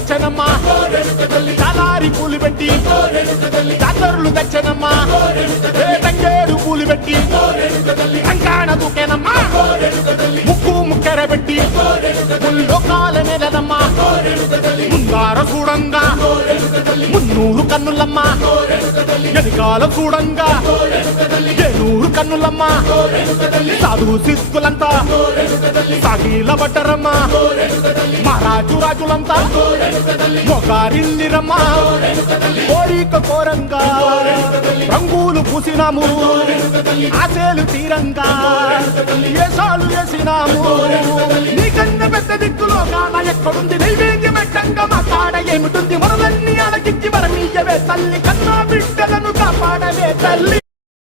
వచ్చనమ్మా చాలారి పూలు పెట్టి జాతరులు తెచ్చనమ్మా తంగేడు పూలు పెట్టి కంకాణ దూకేనమ్మా ముక్కు ముక్కెర పెట్టి ముల్లోకాల నెలనమ్మా ముందార చూడంగా మున్నూరు కన్నులమ్మా ఎనికాల చూడంగా ఏనూరు కన్నులమ్మా సాధు సిద్ధులంతా సాగిల బట్టరమ్మా మహారాజు రాజులంతా మొగారిల్లిరమ్మా కోరిక కోరంగా రంగులు పూసినాము ఆశలు తీరంగా ఏసాలు వేసినాము నీకన్నా పెద్ద దిక్కులో కాన ఎక్కడుంది నైవేద్యం పెట్టంగా మా కాడ ఏమిటుంది మనలన్నీ అలకించి వరమీయవే తల్లి కన్నా బిడ్డలను కాపాడవే తల్లి